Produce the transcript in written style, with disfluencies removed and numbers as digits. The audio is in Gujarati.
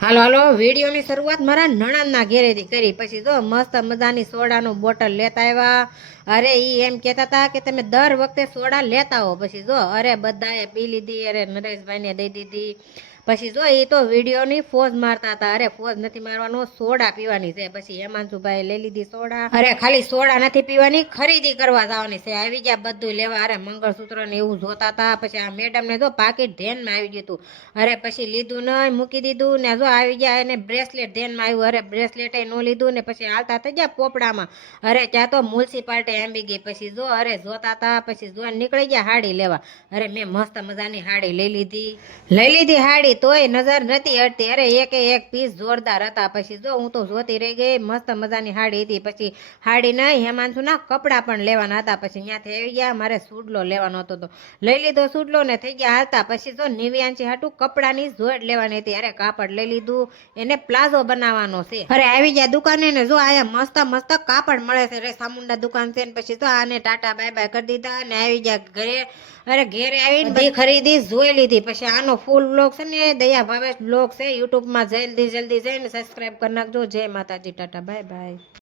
હાલો હાલો વિડીયોની શરૂઆત મારા નણંદના ઘેરેથી કરી પછી જો મસ્ત મજાની સોડાનું બોટલ લેતા આવ્યા. અરે ઈ એમ કહેતા હતા કે તમે દર વખતે સોડા લેતા હો. પછી જો અરે બધાએ પી લીધી. અરે નરેશભાઈને દઈ દીધી. પછી જો એ તો વિડીયોની ફોજ મારતા હતા. અરે ફોજ નથી મારવાનો, સોડા પીવાની છે. પછી હેમાંશુભાઈ લઈ લીધી સોડા. અરે ખાલી સોડા નથી પીવાની, ખરીદી કરવા જવાની છે. આવી ગયા બધું લેવા. અરે મંગળસૂત્ર ને એવું જોતા હતા. પછી આ મેડમ ને જો પાકીટ ધ્યાનમાં આવી ગયું હતું. અરે પછી લીધું નહીં, મૂકી દીધું ને જો આવી ગયા એને બ્રેસલેટ ધ્યાનમાં આવ્યું. અરે બ્રેસલેટ ન લીધું ને પછી હાલતા થઈ ગયા પોપડામાં. અરે ત્યાં તો મ્યુનિસિપાલિટી આંબી ગઈ. પછી જો અરે જોતા હતા. પછી જો નીકળી ગયા હાડી લેવા. અરે મેં મસ્ત મજાની હાડી લઈ લીધી હાડી તોય નજર નથી હટતી. અરે એક પીસ જોરદાર હતા. પછી જો હું તો જોતી રહી ગઈ. મસ્ત મજાની હાડી હતી. પછી હાડી નહીં, હેમાંશુના કપડાં પણ લેવાના હતા. પછી ત્યાંથી આવી ગયા. મારે સૂડલો લેવાનો હતો તો લઈ લીધો સૂડલો ને થઈ ગયા હાલતા. પછી જો નિવ્યાંશી હાટું કપડાની જોડ લેવાની હતી. અરે કાપડ લઈ લીધું, એને પ્લાઝો બનાવવાનો છે. અરે આવી ગયા દુકાને ને જો આયા મસ્ત મસ્ત કાપડ મળે છે. અરે સામુંડા દુકાન છે ને પછી તો આને ટાટા બાય બાય કરી દીધા ને આવી ગયા ઘરે. અરે ઘેરે આવીને બધી ખરીદી જોઈ લીધી. પછી આનો ફૂલ બ્લોગ છે ને દયા ભાવેશ બ્લોગ છે યુટ્યુબમાં. જલ્દી જઈને સબસ્ક્રાઈબ કરી નાખજો. જય માતાજી, ટાટા બાય બાય.